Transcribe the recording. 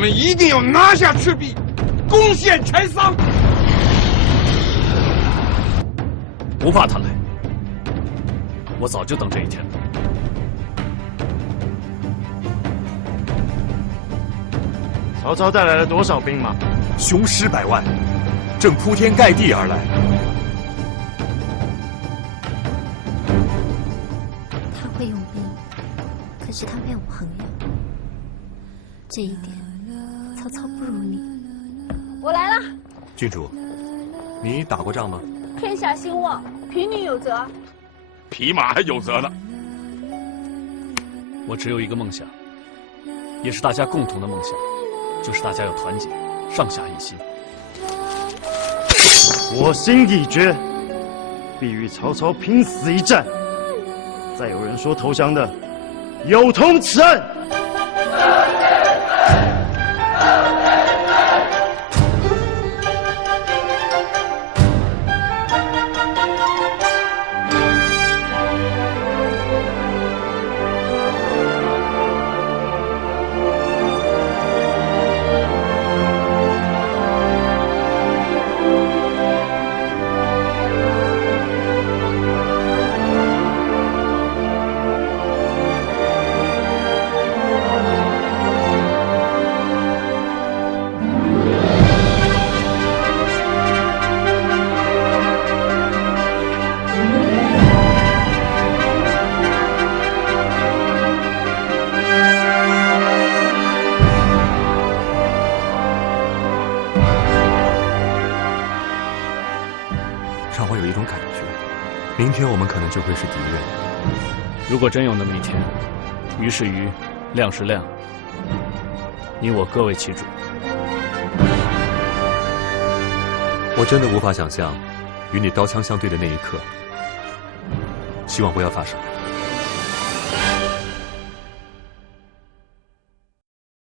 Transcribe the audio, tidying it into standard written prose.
们一定要拿下赤壁，攻陷柴桑。不怕他来，我早就等这一天了。曹操带来了多少兵马？雄师百万，正铺天盖地而来。他会用兵，可是他没有朋友，这一点曹操不如你。我来了。郡主，你打过仗吗？天下兴旺，贫女有责。匹马还有责呢。我只有一个梦想，也是大家共同的梦想，就是大家要团结，上下一心。我心已决，必与曹操拼死一战。再有人说投降的，有同此案。让我有一种感觉，明天我们可能就会是敌人。如果真有那么一天，鱼是鱼，亮是亮，你我各为其主。我真的无法想象，与你刀枪相对的那一刻，希望不要发生。